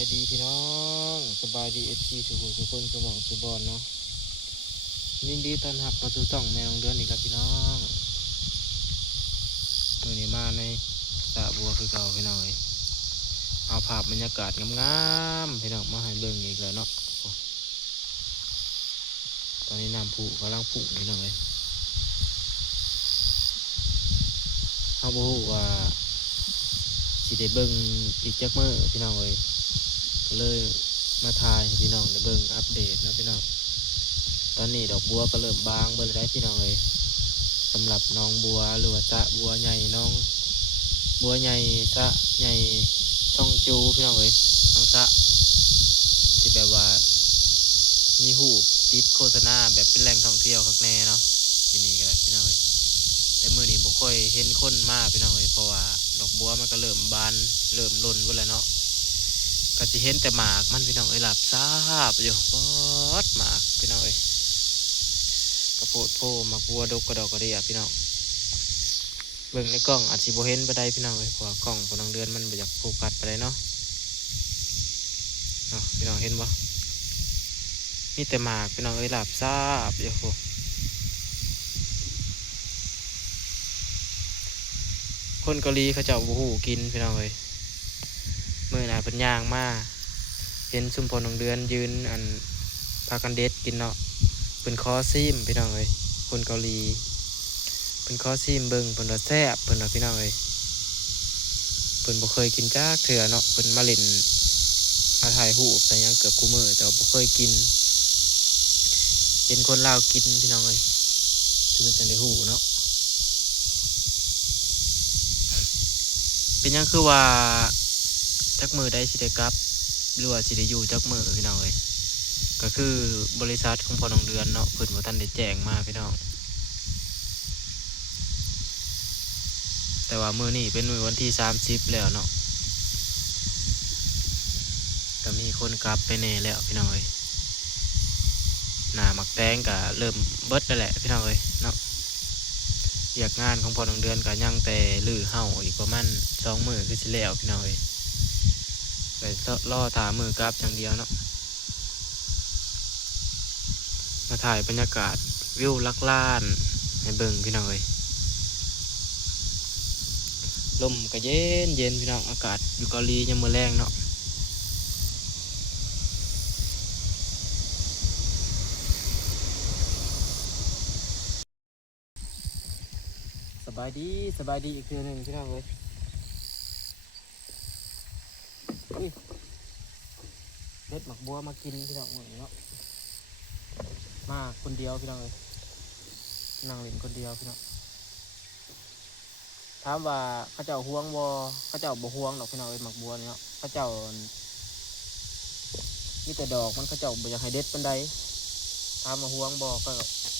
ายดีพี่น้องสบายดีFCสุขุมสุคนสมองสุบอนเนาะยินดีต้อนรับเข้าสู่ช่องแมวเดือนอีกครับพี่น้องวันนี้มาในสระบัวคือเก่าพี่น้องเอ้ยเอาภาพบรรยากาศงามๆพี่น้องมาให้เบิ่งอีกแล้วเนาะตอนนี้น้ำพุกำลังพุ่งพี่น้องเอ้ยเขาบอกว่าสิได้เบิ่งอีกจักมื้อพี่น้องเอ้ยก็เลยมาถ่ายให้พี่น้องได้เบิ่งอัปเดตนะพี่น้องตอนนี้ดอกบัวก็เริ่มบางเบิ่งได้พี่น้องเอ้ยสำหรับน้องบัวหรือว่าสระบัวใหญ่น้องบัวใหญ่สระใหญ่ช่องจูพี่น้องเอ้ยน้องสระที่แบบว่ามีหูปติดโฆษณาแบบเป็นแหล่งท่องเที่ยวข้างในเนาะที่นี่ก็ได้พี่น้องเอ้ยแต่มื้อนี้บ่ค่อยเห็นคนมาพี่น้องเอ้ยเพราะว่าดอกบัวมันก็เริ่มบานเริ่มร่นเบิดแล้วเนาะก็สิเห็นแต่หมากมันพี่น้องเอ้ยหลับซาบอยู่ปอดหมากพี่น้องเอ้ยกระโพดโพหมากบัวดกกระดอกกระเดียพี่น้องเบิ่งในกล้องอาจสิบ่เห็นปานใดพี่น้องเอ้ยเพราะว่ากล้องพลังเดือนมันบ่อยากโฟกัสปานใดเนาะพี่น้องเห็นบ่มีแต่หมากพี่น้องเอ้ยหลับซาบอยู่โหคนเกาหลีเขาเจ้าบ่ฮู้กินพี่น้องเอ้ยมื้อหน้าเพิ่นย่างมาเห็นซุมพลของเดือนยืนอันพากันเด็ดกินเนาะเพิ่นขอซิมพี่น้องเอ้ยคนเกาหลีเพิ่นขอซิมเบิ่งเพิ่นว่าแซ่บเพิ่นว่าพี่น้องเอ้ยเพิ่นบ่เคยกินจักเทื่อเนาะเพิ่นมาเล่นมาถ่ายรูปแต่ยังเกือบกูมื้อแต่ว่าบ่เคยกินเห็นคนลาวกินพี่น้องเอ้ยคือมันจังได้ฮู้เนาะเป็นหยังคือว่าจักมื้อใดสิได้กลับหรือว่าสิได้อยู่จักมื้อพี่น้องเอ้ยก็คือบริษัทของพ่อน้องเดือนเนาะเพิ่นบ่ทันได้แจ้งมาพี่น้องแต่ว่ามื้อนี้เป็นมื้อวันที่30แล้วเนาะก็มีคนกลับไปแน่แล้วพี่น้องเอ้ยหน้าหมักแตงก็เริ่มเบิดแล้วแหละพี่น้องเอ้ยเนาะเรียกงานของพ่อน้องเดือนก็ยังแต่ลื้อเห่าอีกประมาณ2 มื้อคือสิแล้วพี่น้องเอ้ยไปรอถามือกลับอย่างเดียวเนาะมาถ่ายบรรยากาศวิวลักล้านให้เบิ่งพี่น้องเอ้ยลมก็เย็นเย็นพี่น้องอากาศอยู่เกาหลียังมื้อแรงเนาะสบายดีสบายดีอีกคืนหนึ่งพี่น้องเอ้ยนี่เด็ดหมักบัวมากินพี่น้องมื้อนี้เนาะมาคนเดียวพี่น้องเอ้ยนั่งเล่นคนเดียวพี่น้องถามว่าเขาเจ้าห่วงบ่เขาเจ้าบ่ห่วงดอกพี่น้องเอ้ยหมักบัวนี่เนาะเขาเจ้ามีแต่ดอกมันเขาเจ้าบ่อยากให้เด็ดปานใดถามว่าห่วงบ่ก็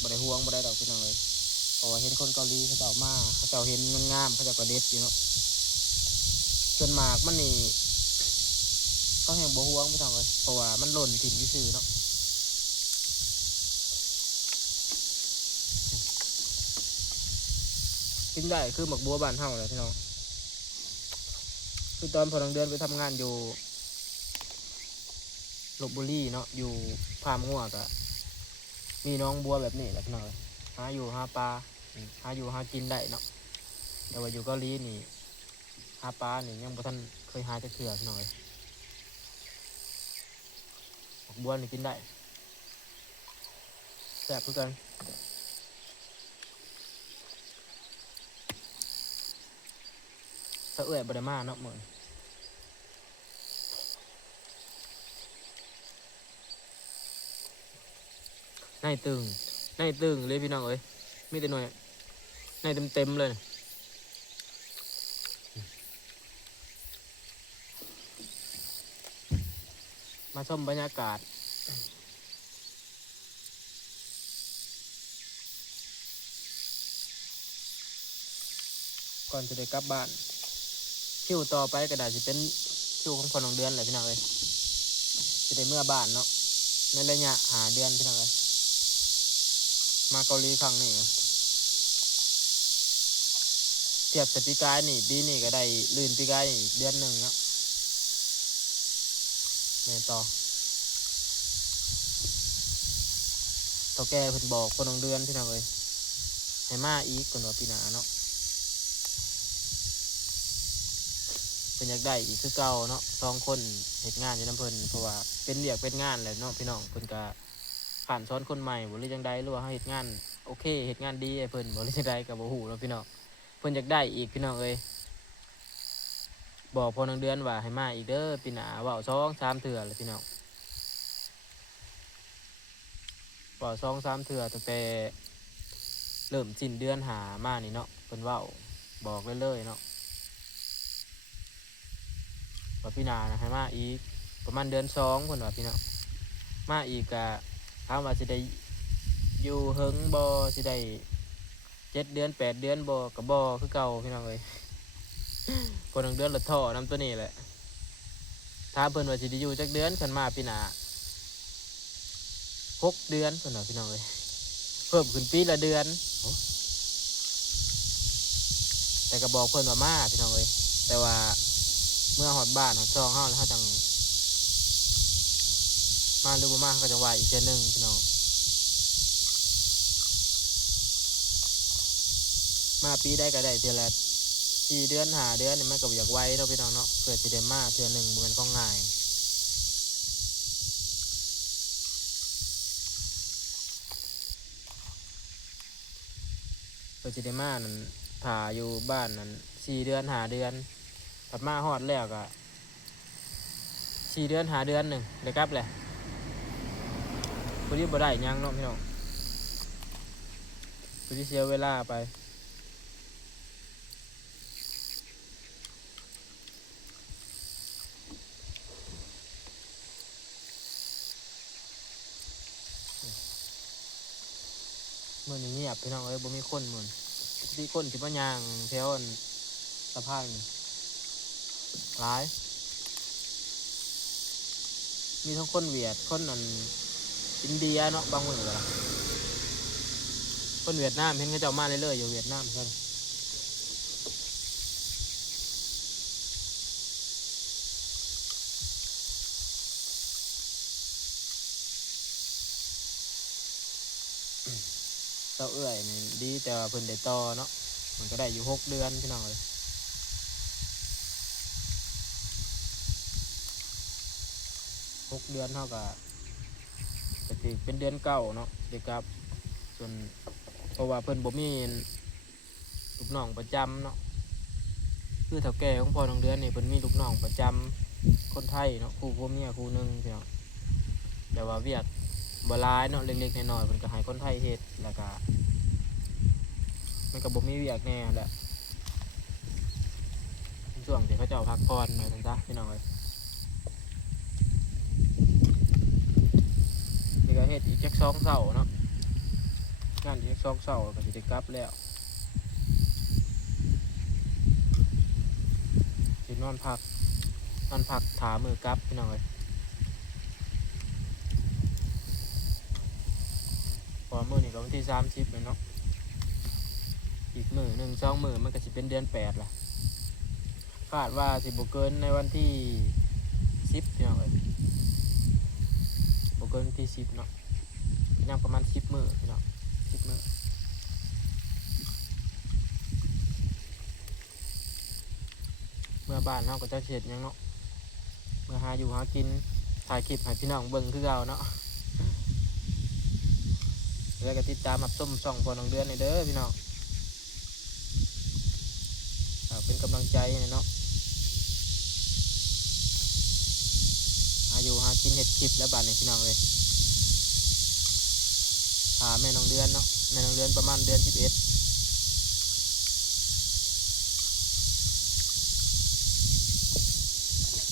บ่ได้ห่วงบ่ได้ดอกพี่น้องเอ้ยเพราะว่าเห็นคนเกาหลีเขาเจ้ามาเขาเจ้าเห็นมันงามเขาเจ้าก็เด็ดอยู่เนาะส่วนมากมันนี่เขาแห่งบ่ห่วงพี่น้องเอ้ยเพราะว่ามันหล่นถิ่นซื่อเนาะกินได้คือหมักบัวบ้านเฮาเลยพี่น้องคือตอนพอน้องเดือนไปทำงานอยู่ลพบุรีเนาะอยู่ฟาร์มงัวก็มีน้องบัวแบบนี้แหละพี่น้องหาอยู่หาปลาหาอยู่หากินได้เนาะแต่ว่าอยู่เกาหลีนี่หาปลานี่ยังบ่ทันเคยหาจักเทื่อพี่น้องหมักบัวนี่กินได้แซ่บคือกันสะเอื่อยบ่ได้มาเนาะมื้อในตึงในตึงเลยพี่น้องเอ้ยมีแต่หน่วยในเต็มเลยมาชมบรรยากาศก่อนจะได้กลับบ้านคิวต่อไปก็ได้สิเป็นคิวของพอน้องเดือนแหละพี่น้องเอ้ยสิได้เมื่อบ้านเนาะในระยะหาเดือนพี่น้องเอ้ยมาเกาหลีครั้งนี้เทียบแต่ปีกายนี่ปีนี้ก็ได้ลื่นปีกายนี่เดือนหนึ่งเนาะ แม่นต่อเฒ่าแก่เพิ่นบอกคนของเดือนพี่น้องเอ้ยให้มาอีกเพิ่นว่าปีหน้าเนาะเพิ่นอยากได้อีกคือเก่าเนาะ2คนเฮ็ดงานอยู่นํเพิ่นเพราะว่าเป็นเวียกเป็นงานแหละเนาะพี่น้องเพิ่นก็ผ่านซ้อนคนใหม่บ่หรือจังใดหรือว่าเฮาเฮ็ดงานโอเคเฮ็ดงานดีให้เพิ่นบ่หรือจังใดก็บ่ฮู้เนาะพี่น้องเพิ่นอยากได้อีกพี่น้องเอ้ยบอกพอนางเดือนว่าให้มาอีกเด้อปีหน้าเว้า2-3เทื่อแล้วพี่น้องเว้า2-3เทื่อตั้งแต่เริ่มสิ้นเดือนหามานี่เนาะเพิ่นเว้าบอกเลยๆเนาะว่าปีหน้านะให้มาอีกประมาณเดือน2เพิ่นว่าพี่น้องมาอีกก็ถามว่าสิได้อยู่เฮิงบ่สิได้7 เดือน8 เดือนบ่ก็บ่คือเก่าพี่น้องเอ้ยพอนางเดือนละท่อนำตัวนี้แหละถามเพิ่นว่าสิได้อยู่จักเดือนคันมาปีหน้า6 เดือนเพิ่นว่าพี่น้องเอ้ยเพิ่มขึ้นปีละเดือนแต่ก็บอกเพิ่นว่ามาพี่น้องเอ้ยแต่ว่าเมื่อฮอดบ้านฮอดช่องเฮาแล้วเฮาจังมาหรือบ่มาก็จังว่าอีกเทื่อนึงพี่น้องมาปีใดก็ได้เทื่อละ4 เดือน5 เดือนนี่มันก็บ่อยากไวเนาะพี่น้องเนาะเพื่อสิได้มาเทื่อนึงบ่แม่นของง่ายเพื่อสิได้มานั่นถ้าอยู่บ้านนั่น4 เดือน 5 เดือนถ้ามาฮอดแล้วก็4 เดือน 5 เดือนหนึงได้กลับแหละผู้ที่บ่ได้หยังเนาะพี่น้องผู้ที่เสียเวลาไปมื้อนี้เงียบพี่น้องเอ้ยบ่มีคนมื้อที่คนสิมาย่างแถวอันสะพานนี่หลายมีทั้งคนเวียดคนอันอินเดียเนาะบางมื้อก็ล่ะคนเวียดนามเห็นเขาเจ้ามาเรื่อยๆอยู่เวียดนามซั่นเต้าเอื้อยนี่ดีแต่ว่าเพิ่นได้ต่อเนาะมันก็ได้อยู่6 เดือนพี่น้องเอ้ย6 เดือนเท่ากับก็สิเป็นเดือนเก้าเนาะสิกลับส่วนเพราะว่าเพิ่นบ่มีลูกน้องประจำเนาะคือเฒ่าแก่ของพ่อน้องเดือนนี่เพิ่นมีลูกน้องประจำคนไทยเนาะคู่ผัวเมียคู่หนึงพี่น้องแต่ว่าเวียกบ่หลายเนาะเล็กๆน้อยๆเพิ่นก็ให้คนไทยเฮ็ดแล้วก็มันก็บ่มีเวียกแน่แหละช่วงที่เขาเจ้าพักผ่อนหน่อยซั่นซะพี่น้องเอ้ยนี่ก็เฮ็ดอีกจัก2 เช้าเนาะงานอีกจัก2 เช้าก็สิได้กลับแล้วสินอนพักถามื้อกลับพี่น้องเอ้ยพอมื้อนี้ก็วันที่30แล้วเนาะอีกมื้อ1 2มื้อมันก็สิเป็นเดือน8ล่ะคาดว่าสิบ่เกินในวันที่10พี่น้องเอ้ยบ่เกินวันที่10เนาะยังประมาณ10 มื้อพี่น้อง10 มื้อเมื่อบ้านเฮาก็จะเฮ็ดหยังเนาะเมื่อหาอยู่หากินถ่ายคลิปให้พี่น้องเบิ่งคือเก่าเนาะแล้วก็ติดตามรับชมช่องพ่อน้องเดือนนี่เด้อพี่น้องเป็นกำลังใจให้เนาะหาอยู่หากินเฮ็ดคลิปแล้วบัดนี้พี่น้องเอ้ยถามแม่น้องเดือนเนาะแม่น้องเดือนประมาณเดือน11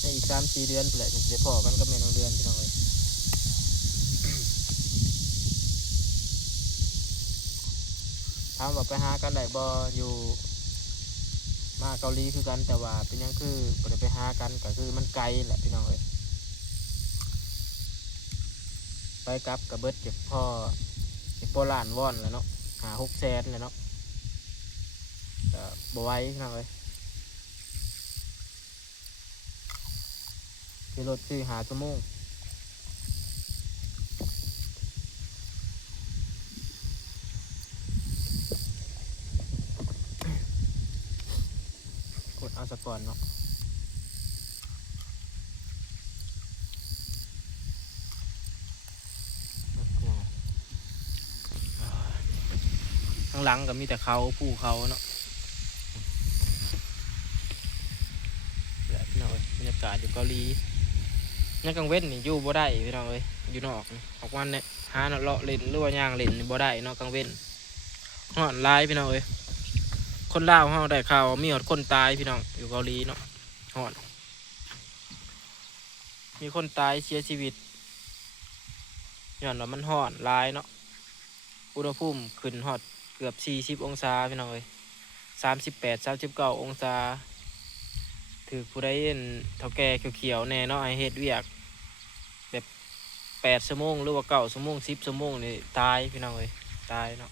ในอีก3-4 เดือนพุ่นแหละถึงสิได้พ้อกันกับแม่น้องเดือนพี่น้องเอ้ยถามว่าไปหากันได้บ่อยู่มาเกาหลีคือกันแต่ว่าเป็นหยังคือบ่ได้ไปหากันก็คือมันไกลแหละพี่น้องเอ้ยไปกลับก็เบิดเก็บพ่อล้านวอนแล้วเนาะ5-6 แสนแล้วเนาะก็บ่ไหวพี่น้องเอ้ย ขี่รถคือหาชั่วโมงกดเอาสะก่อนเนาะข้างหลังก็มีแต่เขาภูเขาเนาะและพี่น้องเอ้ยบรรยากาศอยู่เกาหลียังกลางเว้นนี่อยู่บ่ได้พี่น้องเอ้ยอยู่นอกนี่ออกวันเนี่ยหาเนาะเลาะเล่นหรือว่าย่างเล่นนี่บ่ได้เนาะกลางเว้นฮ้อนหลายพี่น้องเอ้ยคนลาวเฮาได้ข่าวว่ามีหอดคนตายพี่น้องอยู่เกาหลีเนาะฮ้อนมีคนตายเสียชีวิตย้อนว่ามันฮ้อนหลายเนาะอุณหภูมิขึ้นฮอดเกือบ40องศาพี่น้องเอ้ย38-39องศาถือผู้ใดเห็นเฒ่าแก่เขียวๆแน่เนาะให้เฮ็ดเวียกแบบ8ชั่วโมงหรือว่า9ชั่วโมง10ชั่วโมงนี่ตายพี่น้องเอ้ยตายเนาะ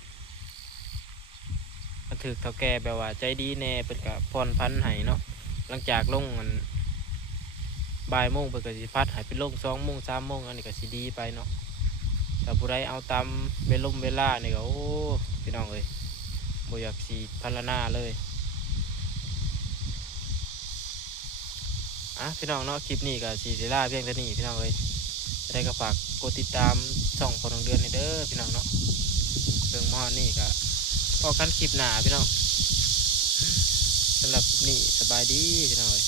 มันถือเฒ่าแก่แบบว่าใจดีแน่เพิ่นก็ผ่อนผันให้เนาะหลังจากลงมันบ่ายโมงเพิ่นก็สิพัดให้เป็นลง2โมง3โมงอันนี้ก็สิดีไปเนาะแต่ผู้ใดเอาตามเวลานี่ก็โอ้พี่น้องเอ้ยบ่อยากสิพรรณนาเลยพี่น้องเนาะคลิปนี้ก็สิได้ลาเพียงเท่านี้พี่น้องเอ้ยจะได้ก็ฝากกดติดตามช่องพอน้องเดือนนี่เด้อพี่น้องเนาะเบิ่งมาฮอดนี่ก็พอกันคลิปหน้าพี่น้องสำหรับคลิปนี้สบายดีพี่น้องเอ้ย